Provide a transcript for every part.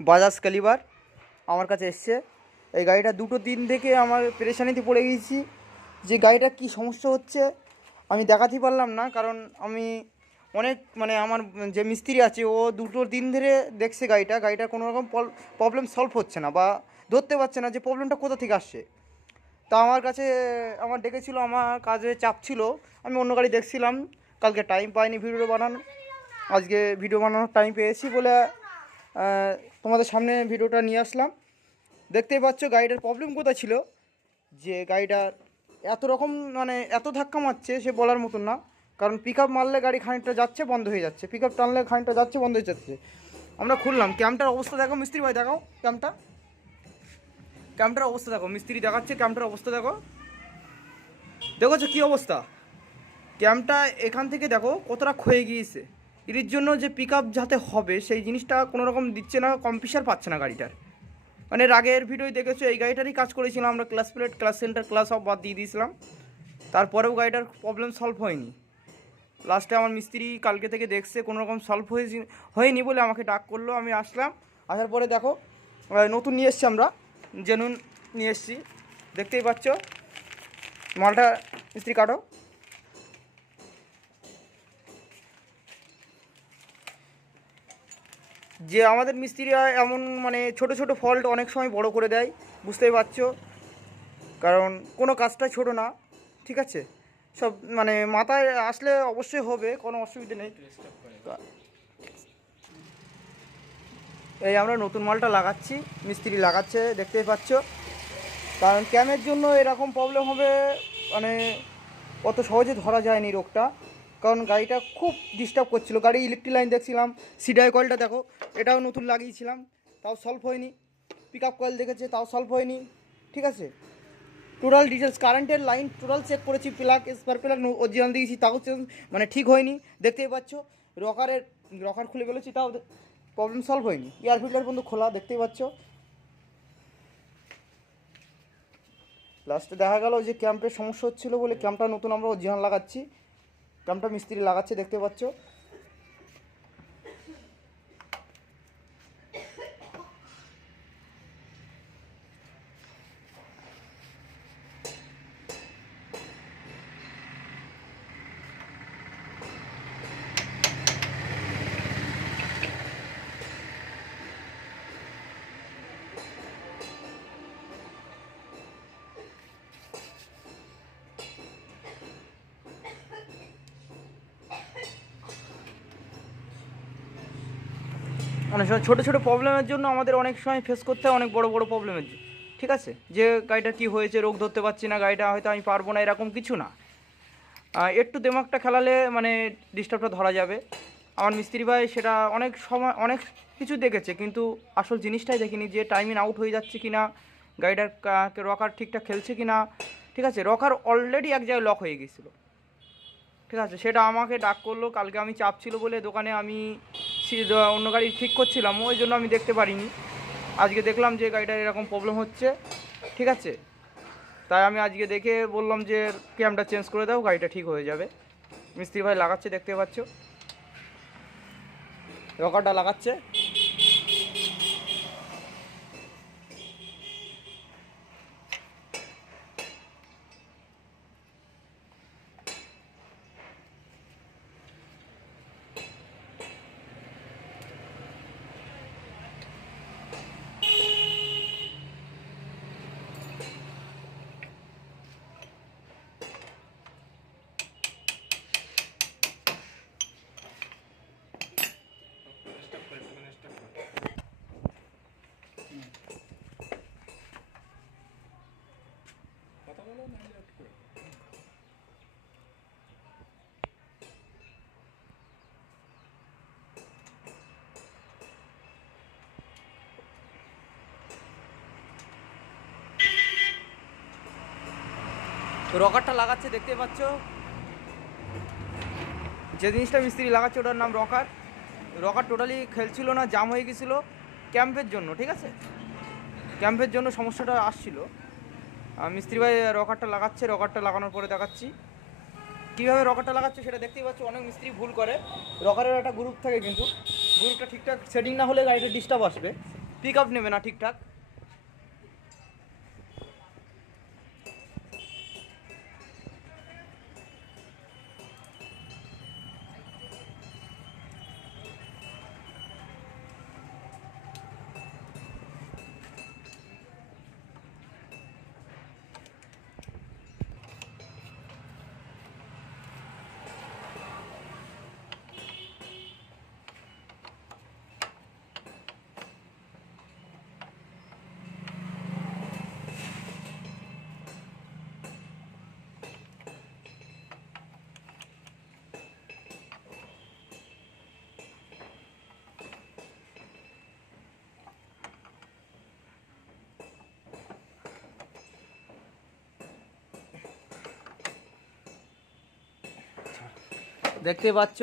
বাজাজ কালিবার আমার কাছে এসছে। এই গাড়িটা 2-3 থেকে আমার পেরেশানিতে পড়ে গিয়েছি যে গাড়িটা কি সমস্যা হচ্ছে আমি দেখাতেই পারলাম না, কারণ আমি অনেক মানে আমার যে মিস্ত্রি আছে ও 2-3 ধরে দেখছে গাড়িটার কোনো রকম প্রবলেম সলভ হচ্ছে না বা ধরতে পারছে না যে প্রবলেমটা কোথা থেকে আসছে। তা আমার কাছে আমার ডেকেছিল, আমার কাজে চাপ ছিল, আমি অন্য গাড়ি দেখছিলাম, কালকে টাইম পাইনি ভিডিও বানানো, আজকে ভিডিও বানানোর টাইম পেয়েছি বলে তোমাদের সামনে ভিডিওটা নিয়ে আসলাম। দেখতেই পাচ্ছ গাড়িটার প্রবলেম কোথায় ছিল, যে গাড়িটার এত রকম মানে এত ধাক্কা মারছে সে বলার মতন না। কারণ পিক আপ মারলে গাড়ি খানিকটা যাচ্ছে বন্ধ হয়ে যাচ্ছে, পিক আপ টানলে খানিকটা যাচ্ছে বন্ধ হয়ে যাচ্ছে। আমরা খুললাম ক্যাম্পটার অবস্থা, দেখো মিস্ত্রি ভাই দেখাও ক্যাম্পটার অবস্থা দেখো, মিস্ত্রি দেখাচ্ছে ক্যাম্পটার অবস্থা দেখো, দেখেছো কী অবস্থা ক্যাম্পটা, এখান থেকে দেখো কতটা ক্ষয়ে গিয়েছে। এর জন্য যে পিক আপ যাতে হবে সেই জিনিসটা কোনো রকম দিচ্ছে না, কম্পিউটার পাচ্ছে না গাড়িটার। মানে আগের ভিডিওয় দেখেছো এই গাড়িটারই কাজ করেছিলাম আমরা, class plate class centre class সব বাদ দিয়ে দিয়েছিলাম, তারপরেও গাড়িটার প্রবলেম সলভ হয়নি। লাস্টে আমার মিস্ত্রি কালকে থেকে দেখছে কোনো রকম সলভ হয়নি বলে আমাকে ডাক করলো, আমি আসলাম। আসার পরে দেখো নতুন নিয়ে এসছি আমরা, জেনুন নিয়ে এসছি, দেখতেই পাচ্ছ মালটা। মিস্ত্রি কাটো। যে আমাদের মিস্ত্রিরা এমন মানে ছোট ছোট ফল্ট অনেক সময় বড় করে দেয়, বুঝতেই পারছো, কারণ কোনো কাজটা ছোট না, ঠিক আছে, সব মানে মাথায় আসলে অবশ্যই হবে, কোনো অসুবিধা নেই। এই আমরা নতুন মালটা লাগাচ্ছি, মিস্ত্রি লাগাচ্ছে দেখতেই পাচ্ছ, কারণ ক্যামের জন্য এরকম প্রবলেম হবে মানে অত সহজে ধরা যায়নি রোগটা, কারণ গাড়িটা খুব ডিস্টার্ব করছিল। গাড়ি ইলেকট্রিক লাইন দেখছিলাম, সিডাই কয়েলটা দেখো এটাও নতুন লাগিয়েছিলাম, তাও সলভ হয়নি। পিক আপ কয়েল দেখেছে তাও সলভ হয়নি, ঠিক আছে। টোটাল ডিটেলস কারেন্টের লাইন টোটাল চেক করেছি, প্লাগ স্পার প্লাগ অরিজিনাল দিয়েছি তাও মানে ঠিক হয়নি, দেখতেই পাচ্ছ। রকার খুলে ফেলেছি তাও প্রবলেম সলভ হয়নি। এয়ার ফিল্টার পর্যন্ত খোলা, দেখতেই পাচ্ছ। লাস্টে দেখা গেল যে ক্যাম্পের সমস্যা হচ্ছিলো বলে ক্যাম্পটা নতুন আমরা অরিজিনাল লাগাচ্ছি, ক্যাম্পটা মিস্ত্রি লাগাচ্ছে দেখতে পাচ্ছ। অনেক সময় ছোটো ছোটো প্রবলেমের জন্য আমাদের অনেক সময় ফেস করতে হয় অনেক বড় বড় প্রবলেমের, ঠিক আছে, যে গাড়িটা কী হয়েছে, রোগ ধরতে পারছি না, গাড়িটা হয়তো আমি পারবো না, এরকম কিছু না। একটু দিমাগটা খেলালে মানে ডিস্টার্বটা ধরা যাবে। আমার মিস্ত্রি ভাই সেটা অনেক সময় অনেক কিছু দেখেছে, কিন্তু আসল জিনিসটাই দেখিনি, যে টাইমিং আউট হয়ে যাচ্ছে কি না, গাড়িটার রকার ঠিকঠাক খেলছে কি না, ঠিক আছে। রকার অলরেডি এক জায়গায় লক হয়ে গেছিলো, ঠিক আছে, সেটা আমাকে ডাক করলো। কালকে আমি চাপ ছিল বলে দোকানে আমি অন্য গাড়ি ঠিক করছিলাম, ওই জন্য আমি দেখতে পারিনি। আজকে দেখলাম যে গাড়িটার এরকম প্রবলেম হচ্ছে, ঠিক আছে, তাই আমি আজকে দেখে বললাম যে ক্যামটা চেঞ্জ করে দাও, গাড়িটা ঠিক হয়ে যাবে। মিস্ত্রি ভাই লাগাচ্ছে দেখতে পাচ্ছ, রকারটা লাগাচ্ছে। রকারটা লাগাচ্ছে দেখতে পাচ্ছ, যে জিনিসটা মিস্ত্রি লাগাচ্ছে ওটার নাম রকার। রকার টোটালি খেলছিল না, জাম হয়ে গেছিলো ক্যাম্পের জন্য, ঠিক আছে, ক্যাম্পের জন্য সমস্যাটা আসছিল। মিস্ত্রি ভাই রকারটা লাগাচ্ছে, রকারটা লাগানোর পরে দেখাচ্ছি কীভাবে রকারটা লাগাচ্ছে সেটা দেখতেই পাচ্ছ। অনেক মিস্ত্রি ভুল করে, রকারের একটা গ্রুপ থাকে, কিন্তু গ্রুপটা ঠিকঠাক সেটিং না হলে গাড়িটা ডিস্টার্ব আসবে। পিক আপ নেবে না ঠিকঠাক। দেখতে পাচ্ছ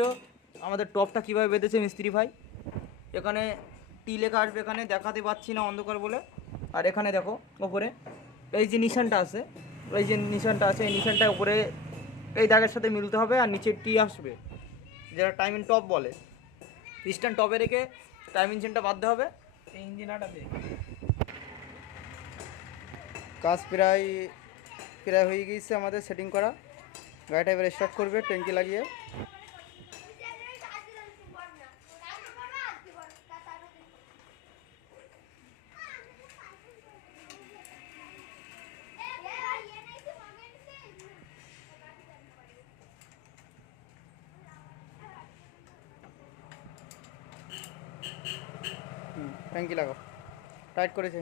আমাদের টপটা কীভাবে বেঁধেছে মিস্ত্রি ভাই। এখানে টি লেখা আসবে, এখানে দেখাতে পাচ্ছি না অন্ধকার বলে। আর এখানে দেখো ওপরে এই যে নিশানটা আছে, এই যে নিশানটা আছে, এই নিশানটা উপরে এই দাগের সাথে মিলতে হবে। আর নিচে টি আসবে, যেটা টাইমিং টপ বলে। পিস্টন টপে রেখে টাইমিং চেনটা বাঁধতে হবে। এই ইঞ্জিন আটাতে কাজ প্রায় প্রায় হয়ে গিয়েছে আমাদের সেটিং করা। গাড়িটা এবার স্টার্ট করবে ট্যাঙ্কি লাগিয়ে। ট্যাঙ্কি লাগাও, টাইট করেছে,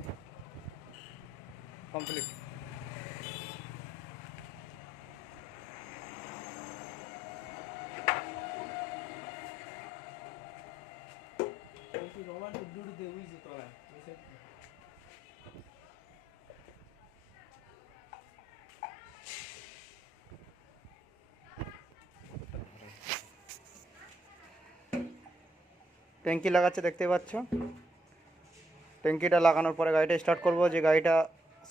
কমপ্লিট। ট্যাঙ্কি লাগাচ্ছে দেখতে পাচ্ছ। ট্যাঙ্কিটা লাগানোর পরে গাড়িটা স্টার্ট করব, যে গাড়িটা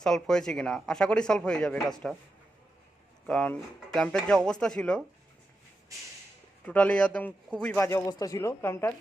সলভ হয়েছে কিনা। আশা করি সলভ হয়ে যাবে কাজটা, কারণ ক্যাম্পের যে অবস্থা ছিল টোটালি একদম খুবই বাজে অবস্থা ছিল ক্যাম্পটার।